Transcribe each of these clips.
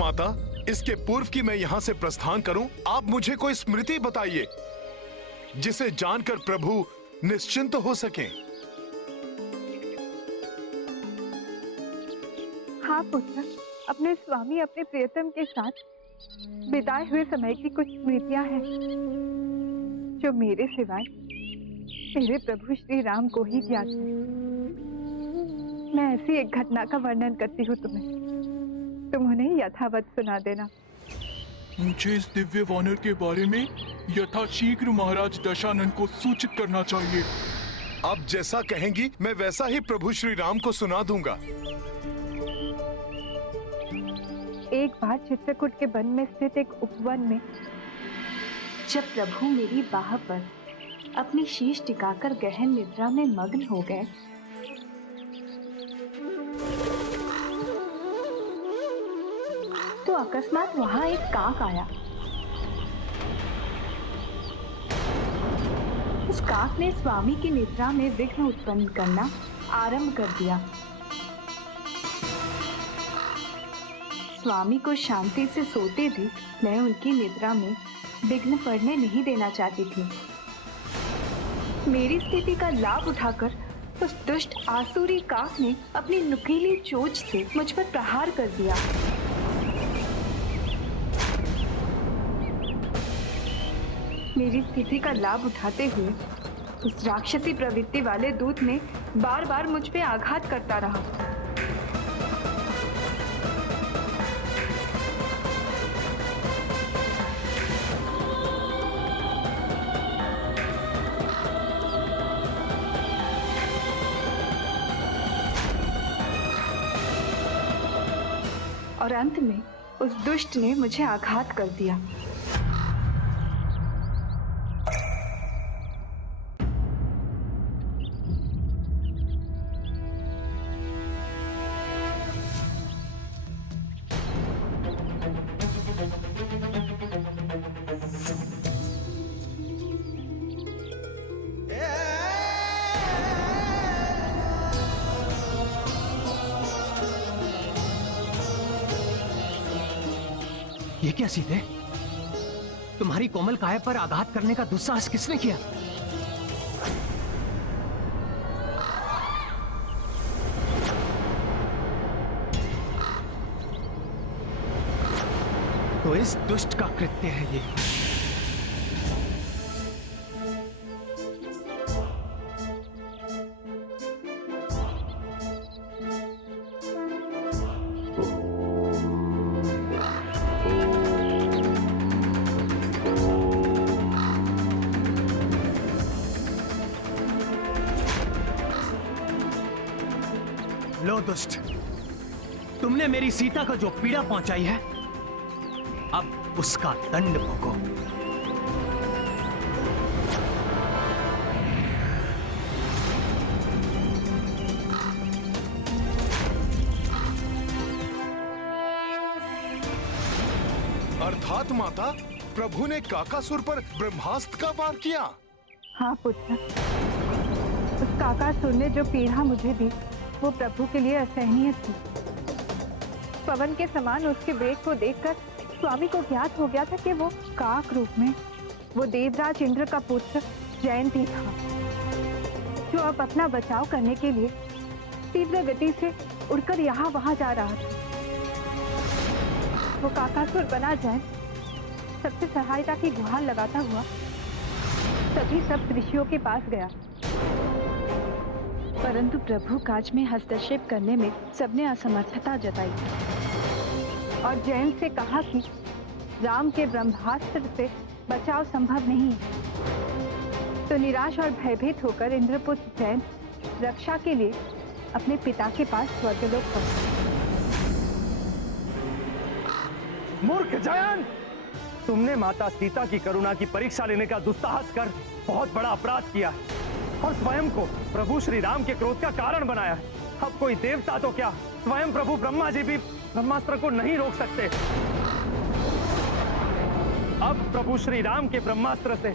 माता, इसके पूर्व कि मैं यहाँ से प्रस्थान करूं, आप मुझे कोई स्मृति बताइए जिसे जानकर प्रभु निश्चिंत हो सकें। हाँ पुत्र, अपने स्वामी अपने प्रियतम के साथ बिताए हुए समय की कुछ स्मृतियां हैं जो मेरे सिवाय मेरे प्रभु श्री राम को ही ज्ञात है। मैं ऐसी एक घटना का वर्णन करती हूँ तुम्हें, तुम उन्हें यथावत सुना देना। मुझे इस दिव्य वानर के बारे में यथाशीघ्र महाराज दशानन को सूचित करना चाहिए। आप जैसा कहेंगी मैं वैसा ही प्रभु श्री राम को सुना दूंगा। एक बार चित्रकूट के वन में स्थित एक उपवन में जब प्रभु मेरी बाह पर अपनी शीश टिकाकर गहन निद्रा में मग्न हो गए, तो अकस्मात वहां एक काक आया। उस काक ने स्वामी की निद्रा में विघ्न उत्पन्न करना आरंभ कर दिया। स्वामी को शांति से सोते देख मैं उनकी निद्रा में विघ्न पड़ने नहीं देना चाहती थी। मेरी स्थिति का लाभ उठाकर उस दुष्ट आसुरी काक ने अपनी नुकीली चोंच से मुझ पर प्रहार कर दिया। मेरी स्थिति का लाभ उठाते हुए उस राक्षसी प्रवृत्ति वाले दूत ने बार बार मुझ पे आघात करता रहा। और अंत में उस दुष्ट ने मुझे आघात कर दिया। ये क्या सीते? तुम्हारी कोमल काया पर आघात करने का दुस्साहस किसने किया? तो इस दुष्ट का कृत्य है ये। लो दुष्ट, तुमने मेरी सीता को जो पीड़ा पहुंचाई है, अब उसका दंड भोगो। अर्थात माता, प्रभु ने काकासुर पर ब्रह्मास्त्र का वार किया। हाँ पुत्र, उस काकासुर ने जो पीड़ा मुझे दी वो प्रभु के लिए असहनीय थी। पवन के समान उसके वेग को देखकर स्वामी को ज्ञात हो गया था कि वो काक रूप में वो देवराज इंद्र का पुत्र जयंती था, जो अब अपना बचाव करने के लिए तीव्र गति से उड़कर यहाँ वहां जा रहा था। वो काकासुर बना जयंत सबसे सहायता की गुहार लगाता हुआ सभी सब ऋषियों के पास गया, परंतु प्रभु काज में हस्तक्षेप करने में सबने असमर्थता जताई और जयंत से कहा कि राम के ब्रह्मास्त्र से बचाव संभव नहीं है। तो निराश और भयभीत होकर इंद्रपुत्र जयंत रक्षा के लिए अपने पिता के पास स्वर्गलोक पहुंचा। मूर्ख जयंत, तुमने माता सीता की करुणा की परीक्षा लेने का दुस्साहस कर बहुत बड़ा अपराध किया और स्वयं को प्रभु श्री राम के क्रोध का कारण बनाया। अब कोई देवता तो क्या, स्वयं प्रभु ब्रह्मा जी भी ब्रह्मास्त्र को नहीं रोक सकते। अब प्रभु श्री राम के ब्रह्मास्त्र से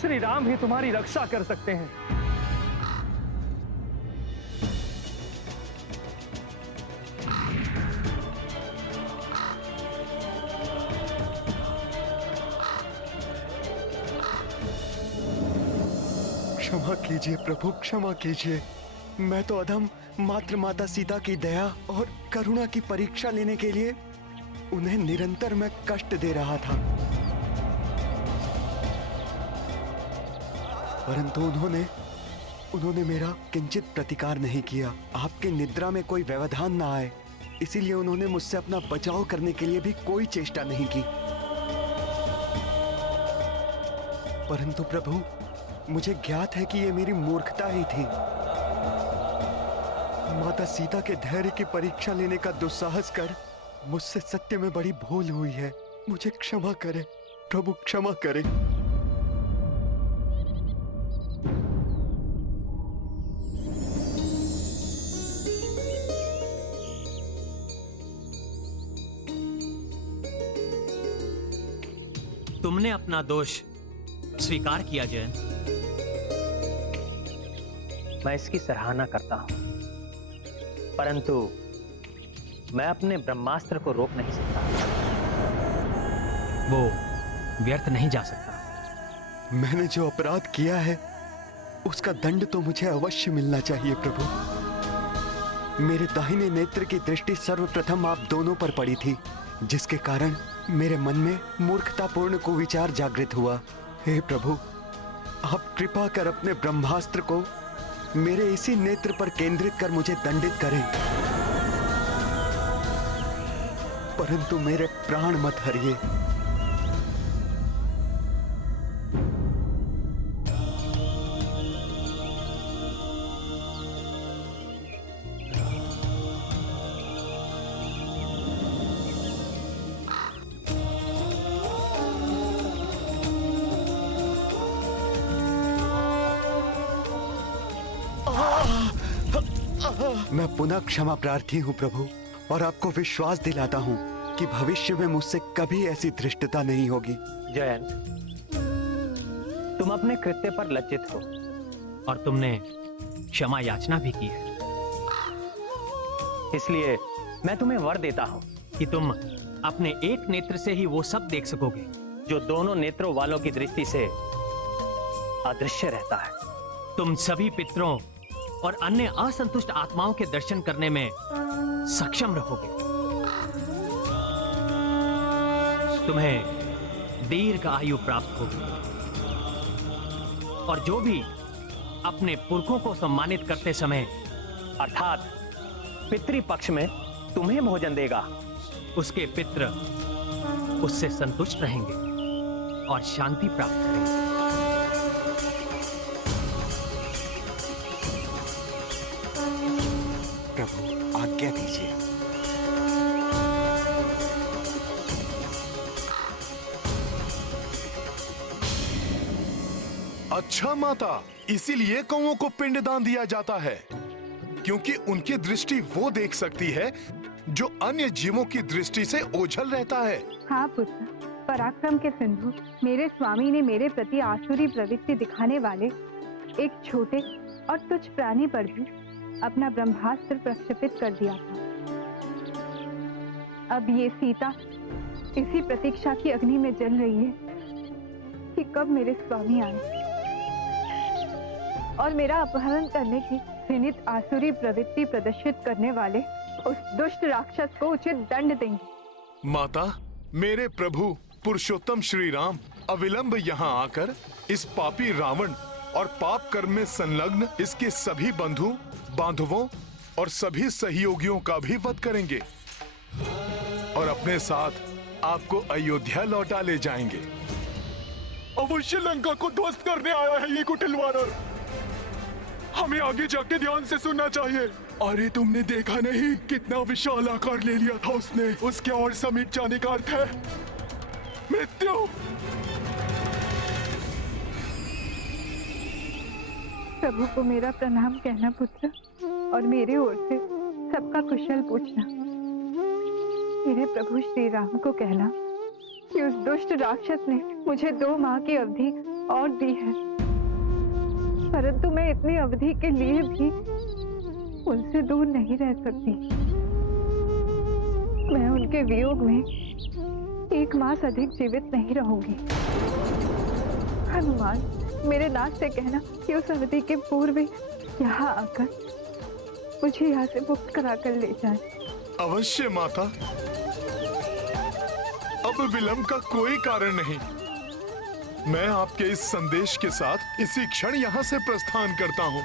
श्री राम ही तुम्हारी रक्षा कर सकते हैं। क्षमा कीजिए प्रभु, क्षमा कीजिए। मैं तो अधम मात्र माता सीता की दया और करुणा की परीक्षा लेने के लिए उन्हें निरंतर मैं कष्ट दे रहा था, परंतु उन्होंने मेरा किंचित प्रतिकार नहीं किया। आपके निद्रा में कोई व्यवधान ना आए, इसीलिए उन्होंने मुझसे अपना बचाव करने के लिए भी कोई चेष्टा नहीं की। परंतु प्रभु, मुझे ज्ञात है कि ये मेरी मूर्खता ही थी। माता सीता के धैर्य की परीक्षा लेने का दुस्साहस कर मुझसे सत्य में बड़ी भूल हुई है। मुझे क्षमा करे प्रभु, क्षमा करे। तुमने अपना दोष स्वीकार किया जयंत। मैं इसकी सराहना करता हूं, परंतु मैं अपने ब्रह्मास्त्र को रोक नहीं सकता। वो व्यर्थ नहीं जा सकता। मैंने जो अपराध किया है उसका दंड तो मुझे अवश्य मिलना चाहिए प्रभु। मेरे दाहिने नेत्र की दृष्टि सर्वप्रथम आप दोनों पर पड़ी थी, जिसके कारण मेरे मन में मूर्खतापूर्ण कुविचार जागृत हुआ। हे प्रभु, आप कृपा कर अपने ब्रह्मास्त्र को मेरे इसी नेत्र पर केंद्रित कर मुझे दंडित करें, परंतु मेरे प्राण मत हरिए। मैं पुनः क्षमा प्रार्थी हूँ प्रभु, और आपको विश्वास दिलाता हूँ कि भविष्य में मुझसे कभी ऐसी धृष्टता नहीं होगी। जयंत, तुम अपने कृत्य पर लज्जित हो और तुमने क्षमा याचना भी की है, इसलिए मैं तुम्हें वर देता हूं कि तुम अपने एक नेत्र से ही वो सब देख सकोगे जो दोनों नेत्रों वालों की दृष्टि से अदृश्य रहता है। तुम सभी पितरों और अन्य असंतुष्ट आत्माओं के दर्शन करने में सक्षम रहोगे। तुम्हें दीर्घ आयु प्राप्त होगी, और जो भी अपने पुरखों को सम्मानित करते समय अर्थात पितृपक्ष में तुम्हें भोजन देगा, उसके पितृ उससे संतुष्ट रहेंगे और शांति प्राप्त करेंगे। प्रभु, आज्ञा दीजिए। अच्छा माता, इसीलिए कौओं को पिंडदान दिया जाता है, क्योंकि उनकी दृष्टि वो देख सकती है जो अन्य जीवों की दृष्टि से ओझल रहता है। हाँ पुत्र, पराक्रम के सिंधु मेरे स्वामी ने मेरे प्रति आसुरी प्रवृत्ति दिखाने वाले एक छोटे और तुच्छ प्राणी पर भी अपना ब्रह्मास्त्र प्रक्षेपित कर दिया था। अब ये सीता इसी प्रतीक्षा की अग्नि में जल रही है कि कब मेरे स्वामी आए और मेरा अपहरण करने की घृणित आसुरी प्रवृत्ति प्रदर्शित करने वाले उस दुष्ट राक्षस को उचित दंड देंगे। माता, मेरे प्रभु पुरुषोत्तम श्री राम अविलंब यहाँ आकर इस पापी रावण और पाप कर्म में संलग्न इसके सभी बंधु बांधवों और सभी सहयोगियों का भी वध करेंगे और अपने साथ आपको अयोध्या लौटा ले जाएंगे। अवश्य लंका को ध्वस्त करने आया है ये कुटिल वानर। हमें आगे जाके ध्यान से सुनना चाहिए। अरे तुमने देखा नहीं कितना विशाल आकार ले लिया था उसने। उसके और समीप जाने का अर्थ है मृत्यु। प्रभु को मेरा प्रणाम कहना पुत्र, और मेरे ओर से सबका कुशल पूछना। मेरे प्रभु श्री राम को कहना कि उस दुष्ट राक्षस ने मुझे 2 माह की अवधि और दी है, परंतु मैं इतनी अवधि के लिए भी उनसे दूर नहीं रह सकती। मैं उनके वियोग में 1 मास अधिक जीवित नहीं रहूंगी। हनुमान, मेरे नाथ से कहना कि उस अवधि के पूर्व यहाँ आकर मुझे यहाँ से मुक्त करा कर ले जाए। अवश्य माता, अब विलंब का कोई कारण नहीं। मैं आपके इस संदेश के साथ इसी क्षण यहाँ से प्रस्थान करता हूँ।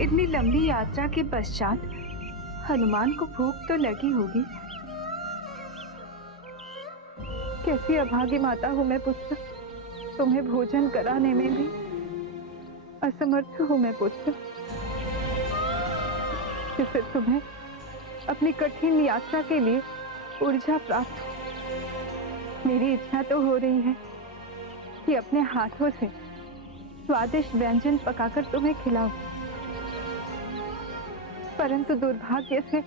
इतनी लंबी यात्रा के पश्चात हनुमान को भूख तो लगी होगी। कैसी अभागी माता हूँ मैं पुत्र, तुम्हें भोजन कराने में भी असमर्थ हूँ मैं पुत्र, जिससे तुम्हें अपनी कठिन यात्रा के लिए ऊर्जा प्राप्त हो। मेरी इच्छा तो हो रही है कि अपने हाथों से स्वादिष्ट व्यंजन पकाकर तुम्हें खिलाऊं, परंतु दुर्भाग्य से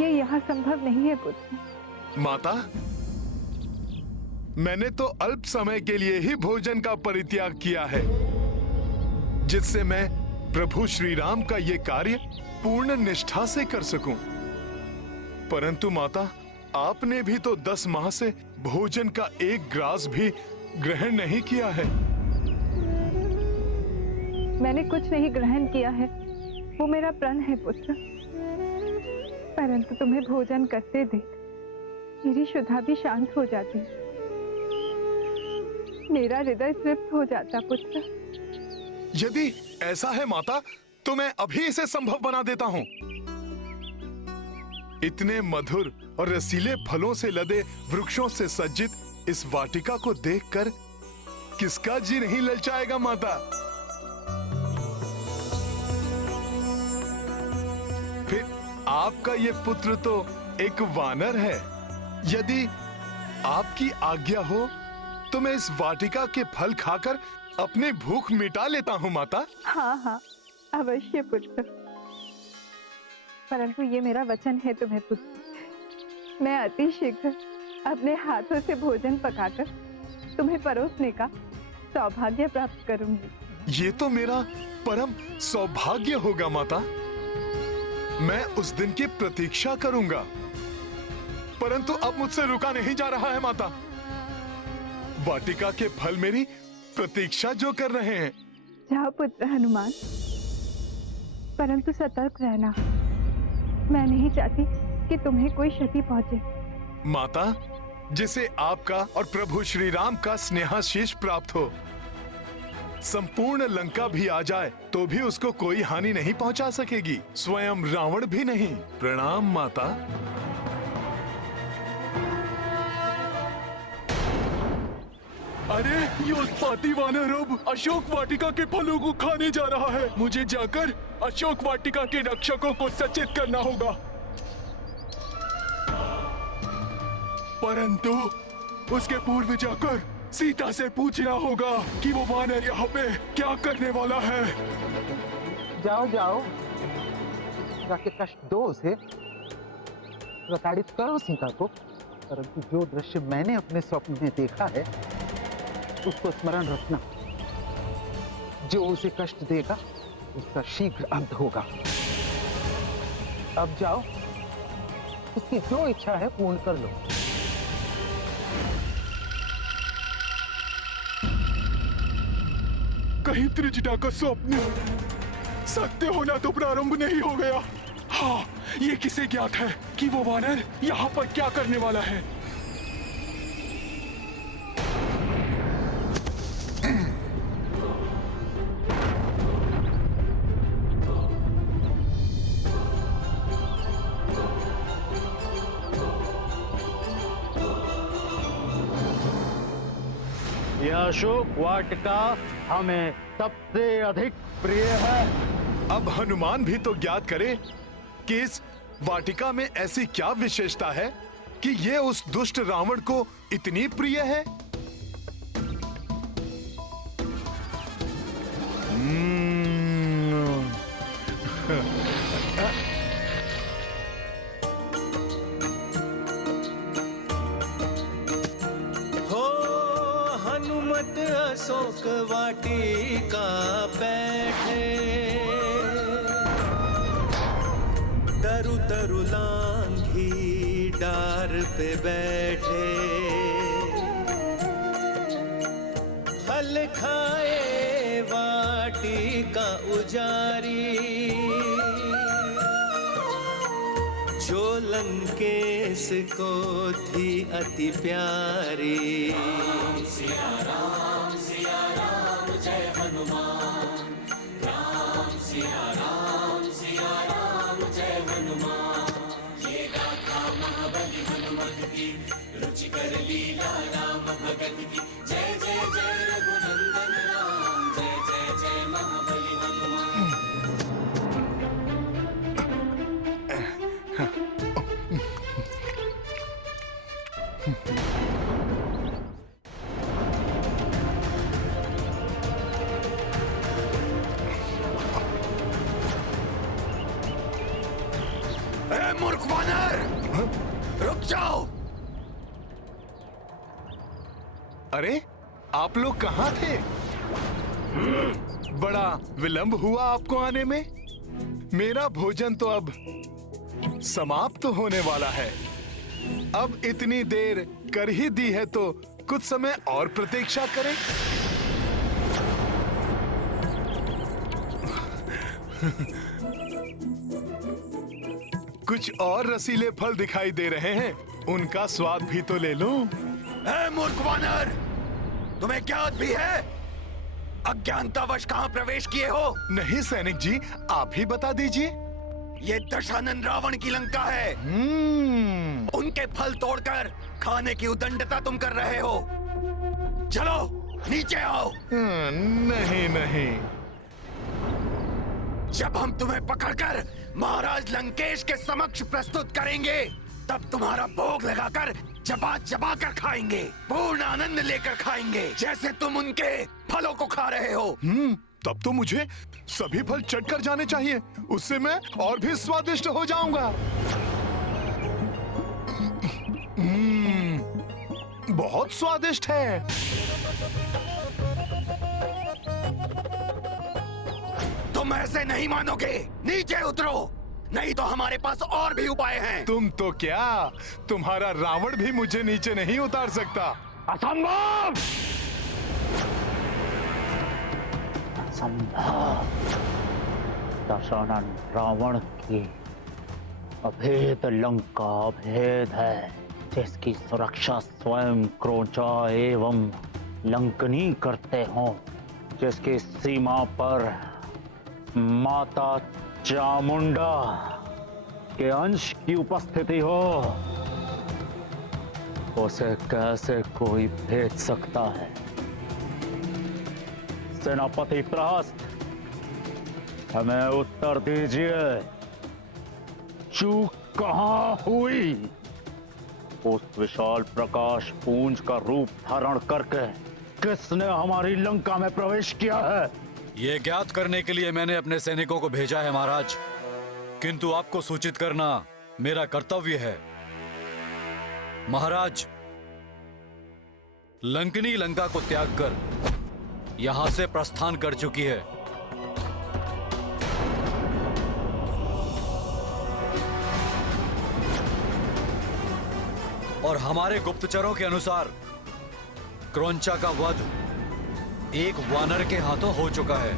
ये यहाँ संभव नहीं है पुत्र। माता, मैंने तो अल्प समय के लिए ही भोजन का परित्याग किया है, जिससे मैं प्रभु श्री राम का ये कार्य पूर्ण निष्ठा से कर सकूं। परंतु माता, आपने भी तो 10 माह से भोजन का एक ग्रास भी ग्रहण नहीं किया है। मैंने कुछ नहीं ग्रहण किया है, वो मेरा प्रण है पुत्र, परंतु तुम्हें भोजन करते देख मेरी शुद्धा भी शांत हो जाती, मेरा हृदय तृप्त हो जाता पुत्र। यदि ऐसा है माता, तो मैं अभी इसे संभव बना देता हूँ। इतने मधुर और रसीले फलों से लदे वृक्षों से सज्जित इस वाटिका को देखकर किसका जी नहीं ललचाएगा माता। फिर आपका ये पुत्र तो एक वानर है। यदि आपकी आज्ञा हो तो मैं इस वाटिका के फल खाकर अपनी भूख मिटा लेता हूँ माता। हाँ हाँ अवश्य पुत्र, परंतु ये मेरा वचन है तुम्हें पुत्र, मैं अति शीघ्र अपने हाथों से भोजन पकाकर तुम्हें परोसने का सौभाग्य प्राप्त करूंगी। ये तो मेरा परम सौभाग्य होगा माता। मैं उस दिन की प्रतीक्षा करूंगा, परंतु अब मुझसे रुका नहीं जा रहा है माता। वाटिका के फल मेरी प्रतीक्षा जो कर रहे हैं। जाओ पुत्र हनुमान, परंतु सतर्क रहना, मैं नहीं चाहती कि तुम्हें कोई क्षति पहुंचे। माता, जिसे आपका और प्रभु श्री राम का स्नेहाशीष प्राप्त हो, संपूर्ण लंका भी आ जाए तो भी उसको कोई हानि नहीं पहुंचा सकेगी, स्वयं रावण भी नहीं। प्रणाम माता। अरे ये उत्पाती वानर अब अशोक वाटिका के फलों को खाने जा रहा है। मुझे जाकर अशोक वाटिका के रक्षकों को सचेत करना होगा। परंतु उसके पूर्व जाकर सीता से पूछना होगा कि वो वानर यहाँ पे क्या करने वाला है। जाओ जाओ, जाके कष्ट दो उसे, प्रताड़ित करो सीता को। परंतु जो दृश्य मैंने अपने स्वप्न में देखा है उसको स्मरण रखना। जो उसे कष्ट देगा उसका शीघ्र अंत होगा। अब जाओ, उसकी जो इच्छा है पूर्ण कर लो। कहीं त्रिजटा का स्वप्न सत्य होना तो प्रारंभ नहीं हो गया। हाँ, ये किसे ज्ञात है कि वो वानर यहाँ पर क्या करने वाला है। यह अशोक वाटिका हमें सबसे अधिक प्रिय है। अब हनुमान भी तो ज्ञात करे कि इस वाटिका में ऐसी क्या विशेषता है कि ये उस दुष्ट रावण को इतनी प्रिय है। हनुमत अशोक वाटिका बैठे, तरु तरु लांघी डार पे बैठे, फल खाए वाटी का उजारी, जो लंकेश को थी अति प्यारी। राम सिया राम जय हनुमान, राम सिया राम जय हनुमान। ये गाथा महाबली हनुमत की, रुचिकर लीला राम भगत की। जय जय जय रघुनंदन राम, जय जय जय महाबली हनुमान। मूर्ख वानर, रुक जाओ। अरे आप लोग कहाँ थे? बड़ा विलंब हुआ आपको आने में। मेरा भोजन तो अब समाप्त होने वाला है। अब इतनी देर कर ही दी है तो कुछ समय और प्रतीक्षा करें। कुछ और रसीले फल दिखाई दे रहे हैं, उनका स्वाद भी तो ले लूं। मूर्ख वानर, तुम्हें ज्ञात भी है अज्ञानतावश कहाँ प्रवेश किए हो? नहीं सैनिक जी, आप ही बता दीजिए। ये दशानन रावण की लंका है। उनके फल तोड़कर खाने की उदंडता तुम कर रहे हो। चलो नीचे आओ। नहीं नहीं, जब हम तुम्हें पकड़कर महाराज लंकेश के समक्ष प्रस्तुत करेंगे, तब तुम्हारा भोग लगाकर चबा चबा कर खाएंगे, पूर्ण आनंद लेकर खाएंगे, जैसे तुम उनके फलों को खा रहे हो। तब तो मुझे सभी फल चट कर जाने चाहिए, उससे मैं और भी स्वादिष्ट हो जाऊंगा। बहुत स्वादिष्ट है। तुम ऐसे नहीं मानोगे, नीचे उतरो, नहीं तो हमारे पास और भी उपाय हैं। तुम तो क्या, तुम्हारा रावण भी मुझे नीचे नहीं उतार सकता। असंभव! असंभव! दशानन रावण की अभेद लंका अभेद है, जिसकी सुरक्षा स्वयं क्रोचा एवं लंकनी करते हो, जिसकी सीमा पर माता चामुंडा के अंश की उपस्थिति हो, उसे कैसे कोई भेज सकता है? सेनापति प्रहस्त, हमें उत्तर दीजिए, चूक कहां हुई? उस विशाल प्रकाश पुंज का रूप धारण करके किसने हमारी लंका में प्रवेश किया है? ये ज्ञात करने के लिए मैंने अपने सैनिकों को भेजा है महाराज, किंतु आपको सूचित करना मेरा कर्तव्य है। महाराज, लंकनी लंका को त्याग कर यहां से प्रस्थान कर चुकी है। और हमारे गुप्तचरों के अनुसार क्रौंचा का वध एक वानर के हाथों हो चुका है।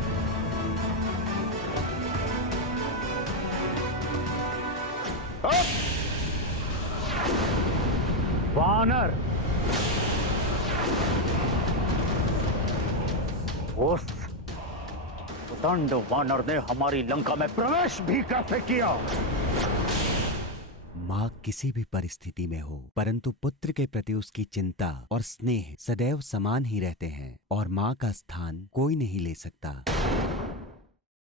वानर? उस उदंड वानर ने हमारी लंका में प्रवेश भी कैसे किया? माँ किसी भी परिस्थिति में हो, परंतु पुत्र के प्रति उसकी चिंता और स्नेह सदैव समान ही रहते हैं और माँ का स्थान कोई नहीं ले सकता।